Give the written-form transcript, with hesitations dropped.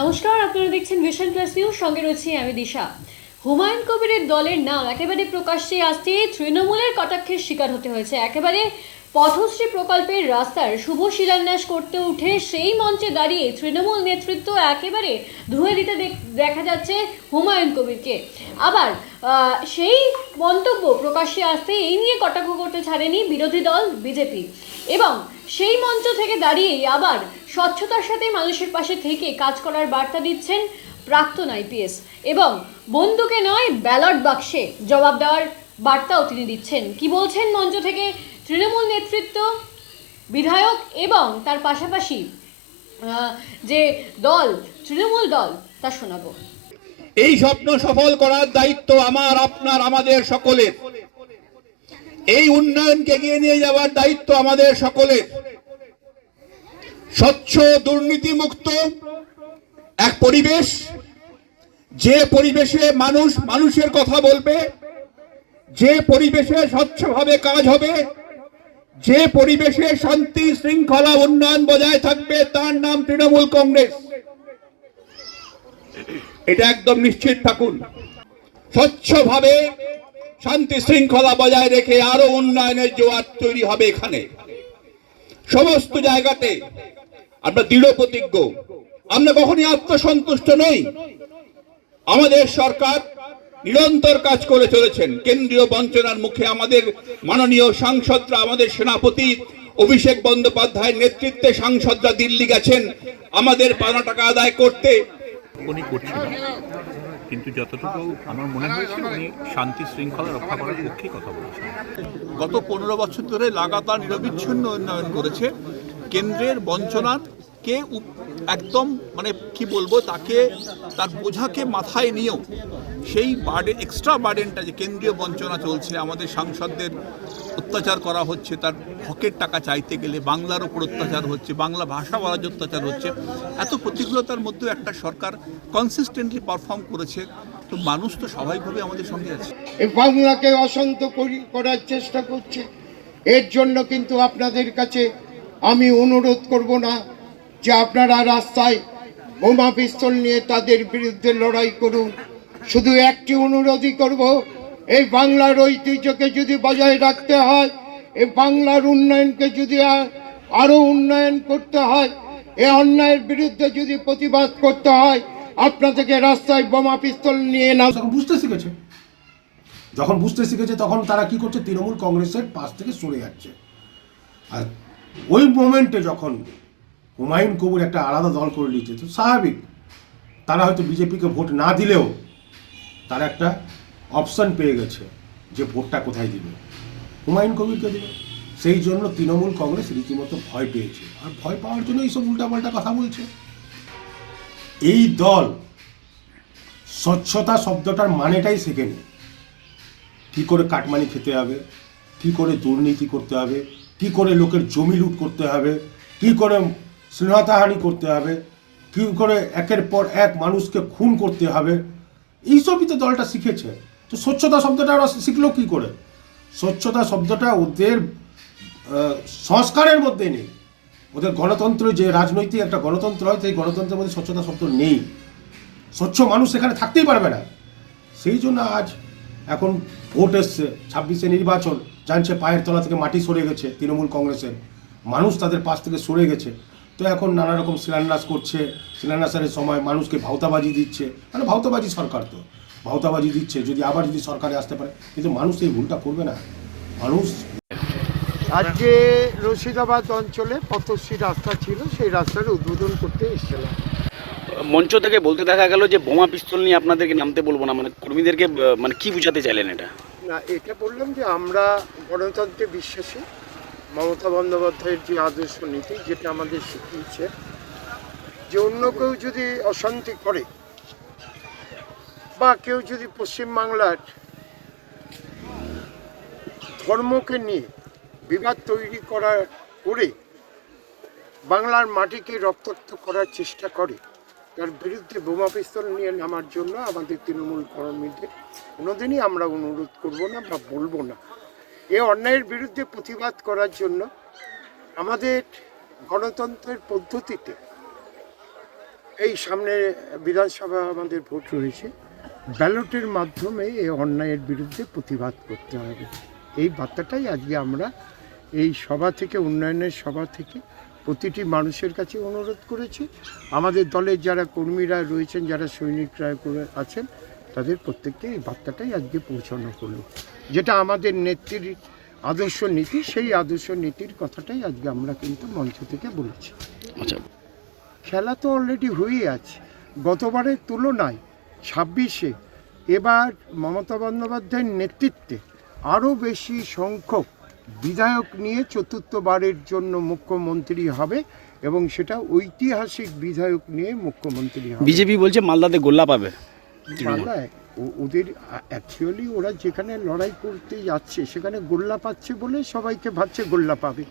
নমস্কার, আপনারা দেখছেন ভিশন প্লাস নিউজ, সঙ্গে রয়েছি আমি দিশা। হুমায়ুন কবিরের দলের নাম একেবারে প্রকাশ্যে আসতে তৃণমূলের কটাক্ষের শিকার হতে হয়েছে। একেবারে পথশ্রী প্রকল্পের রাস্তার শুভ শিলান্যাস করতে উঠে সেই মঞ্চে দাঁড়িয়ে তৃণমূল নেতৃত্ব একেবারে ধুয়ে দিতে দেখা যাচ্ছে হুমায়ুন কবিরকে। আবার সেই মন্তব্য প্রকাশ্যে আসতে এই নিয়ে কটাক্ষ করতে ছাড়েনি বিরোধী দল বিজেপি, এবং সেই মঞ্চ থেকে দাঁড়িয়েই আবার স্বচ্ছতার সাথে মানুষের পাশে থেকে কাজ করার বার্তা দিচ্ছেন প্রাক্তন আইপিএস, এবং বন্দুকে নয় ব্যালট বাক্সে জবাব দেওয়ার বার্তাও তিনি দিচ্ছেন। কি বলছেন মঞ্চ থেকে তৃণমূল নেতৃত্ব, বিধায়ক এবং তার পাশাপাশি যে দল তৃণমূল দল, তা শোনাবো। এই স্বপ্ন সফল করার দায়িত্ব আমার, আপনার, আমাদের সকলের। এই উন্নয়নকে এগিয়ে নিয়ে যাওয়ার দায়িত্ব আমাদের সকলের। স্বচ্ছ দুর্নীতি মুক্ত এক পরিবেশ, যে পরিবেশে মানুষ মানুষের কথা বলবে, যে পরিবেশে স্বচ্ছভাবে কাজ হবে, যে পরিবেশে শান্তি শৃঙ্খলা উন্নয়ন বজায় থাকবে, তার নাম তৃণমূল কংগ্রেস। এটা একদম নিশ্চিত থাকুন। স্বচ্ছভাবে শান্তি শৃঙ্খলা বজায় রেখে আরো উন্নয়নের জোয়ার তৈরি হবে এখানে। সমস্ত জায়গাতে আমরা দৃঢ় প্রতিজ্ঞ। আমরা কখনই আত্মসন্তুষ্ট নই। আমাদের সরকার নিরন্তর কাজ করে চলেছেন। কেন্দ্রীয় বঞ্চনার মুখে আমাদের মাননীয় সাংসদরা, আমাদের সেনাপতি অভিষেক বন্দ্যোপাধ্যায়ের নেতৃত্বে সাংসদরা দিল্লি গেছেন আমাদের পাওনা টাকা আদায় করতে। উনি করছিলেন, কিন্তু যতটুকু আমার মনে হয়েছে উনি শান্তি শৃঙ্খলা রক্ষা করার পক্ষেই কথা বলেছেন। গত 15 বছর ধরে লাগাতার নিরবিচ্ছিন্ন উন্নয়ন করেছে। কেন্দ্রের বঞ্চনাকে একদম কি বলবো, তাকে তার বোঝাকে মাথায় নিয়েও সেই এক্সট্রা বার্ডেনটা যে কেন্দ্রীয় বঞ্চনা চলছে, আমাদের সাংসদদের অত্যাচার করা হচ্ছে, তার হকের টাকা চাইতে গেলে বাংলার ওপর অত্যাচার হচ্ছে, বাংলা ভাষা বলার অত্যাচার হচ্ছে, এত প্রতিকূলতার মধ্যেও একটা সরকার কনসিস্টেন্টলি পারফর্ম করেছে। তো মানুষ তো স্বাভাবিকভাবে আমাদের সঙ্গে আছে। এই বাংলাকে অশান্ত করার চেষ্টা করছে। এর জন্য কিন্তু আপনাদের কাছে আমি অনুরোধ করব না যে আপনারা রাস্তায় বোমা পিস্তল নিয়ে তাদের বিরুদ্ধে লড়াই করুন। শুধু একটি অনুরোধই করব, এই বাংলার ঐতিহ্যকে যদি বজায় রাখতে হয়, এই বাংলার উন্নয়নকে যদি আরো উন্নয়ন করতে হয়, এই অন্যায়ের বিরুদ্ধে যদি প্রতিবাদ করতে হয়, আপনাদেরকে রাস্তায় বোমা পিস্তল নিয়ে না। যখন বুঝতে শিখেছে তখন তারা কি করছে, তৃণমূল কংগ্রেসের পাশ থেকে সরে যাচ্ছে। আর ওই মোমেন্টে যখন হুমায়ুন কবির একটা আলাদা দল করে নিয়েছে, তো স্বাভাবিক তারা হয়তো বিজেপিকে ভোট না দিলেও তারা একটা অপশন পেয়ে গেছে যে ভোটটা কোথায় দিবে, হুমায়ুন কবিরকে দিবে। সেই জন্য তৃণমূল কংগ্রেস রীতিমতো ভয় পেয়েছে, আর ভয় পাওয়ার জন্য এইসব উল্টাপাল্টা কথা বলছে। এই দল স্বচ্ছতা শব্দটার মানেটাই শেখেনি। কি করে কাটমানি খেতে হবে, কি করে দুর্নীতি করতে হবে, কি করে লোকের জমি লুট করতে হবে, কি করে শ্লীলতাহানি করতে হবে, কি করে একের পর এক মানুষকে খুন করতে হবে, এইসবই তো দলটা শিখেছে। তো স্বচ্ছতা শব্দটা ওরা শিখলো কি করে? স্বচ্ছতা শব্দটা ওদের সংস্কারের মধ্যে নেই। ওদের গণতন্ত্র, যে রাজনৈতিক একটা গণতন্ত্র হয়, সেই গণতন্ত্রের মধ্যে স্বচ্ছতা শব্দ নেই। স্বচ্ছ মানুষ এখানে থাকতেই পারবে না। সেই জন্য আজ এখন ভোট এসছে, 26-এ নির্বাচন, জানছে পায়ের তলা থেকে মাটি সরে গেছে তৃণমূল কংগ্রেসের, মানুষ তাদের পাশ থেকে সরে গেছে। তো এখন নানা রকম শিলান্যাস করছে, শিলান্যাসের সময় মানুষকে ভাওতাবাজি দিচ্ছে, ভাওতাবাজি সরকার, তো ভাওতাবাজি দিচ্ছে যদি আবার যদি সরকারে আসতে পারে, কিন্তু মানুষ এই ভুলটা করবে না। মানুষ আজকে রশিদাবাদ অঞ্চলে পথশ্রী রাস্তা ছিল, সেই রাস্তার উদ্বোধন করতে এসেছিলাম। মঞ্চ থেকে বলতে দেখা গেল যে বোমা পিস্তল নিয়ে আপনাদেরকে নামতে বলবো না, কর্মীদেরকে কি বুঝাতে চাইলেন এটা? না, এটা বললাম যে আমরা গণতন্ত্রে বিশ্বাসী। মমতা বন্দ্যোপাধ্যায়ের যে আদর্শ নীতি, যেটা আমাদের শিখিয়েছে যে অন্য কেউ যদি অশান্তি করে বা কেউ যদি পশ্চিমবাংলার ধর্মকে নিয়ে বিবাদ তৈরি করে বাংলার মাটিকে রক্তাক্ত করার চেষ্টা করে, তার বিরুদ্ধে বোমা পিস্তল নিয়ে নামার জন্য আমাদের তৃণমূল কর্মীদের কোনোদিনই আমরা অনুরোধ করব না বা বলবো না। এই অন্যায়ের বিরুদ্ধে প্রতিবাদ করার জন্য আমাদের গণতন্ত্রের পদ্ধতিতে এই সামনে বিধানসভা আমাদের ভোট রয়েছে, ব্যালটের মাধ্যমে এই অন্যায়ের বিরুদ্ধে প্রতিবাদ করতে হবে। এই বার্তাটাই আজকে আমরা এই সভা থেকে, উন্নয়নের সভা থেকে প্রতিটি মানুষের কাছে অনুরোধ করেছি। আমাদের দলের যারা কর্মীরা রয়েছেন, যারা সৈনিকরা করে আছেন, তাদের প্রত্যেককে এই বার্তাটাই আজকে পৌঁছানো হলো। যেটা আমাদের নেত্রীর আদর্শ নীতি, সেই আদর্শ নীতির কথাটাই আজকে আমরা কিন্তু মঞ্চ থেকে বলেছি। আচ্ছা, খেলা তো অলরেডি হয়েই আছে। গতবারের তুলনায় 26-এ এবার মমতা বন্দ্যোপাধ্যায়ের নেতৃত্বে আরও বেশি সংখ্যক বিধায়ক নিয়ে চতুর্থবারের জন্য মুখ্যমন্ত্রী হবে, এবং সেটা ঐতিহাসিক বিধায়ক নিয়ে মুখ্যমন্ত্রী হবে। বিজেপি বলছে মালদাতে গোল্লা পাবে। মালদায় ওদের অ্যাকচুয়ালি ওরা যেখানে লড়াই করতে যাচ্ছে সেখানে গোল্লা পাচ্ছে বলে সবাইকে ভাবছে গোল্লা পাবে।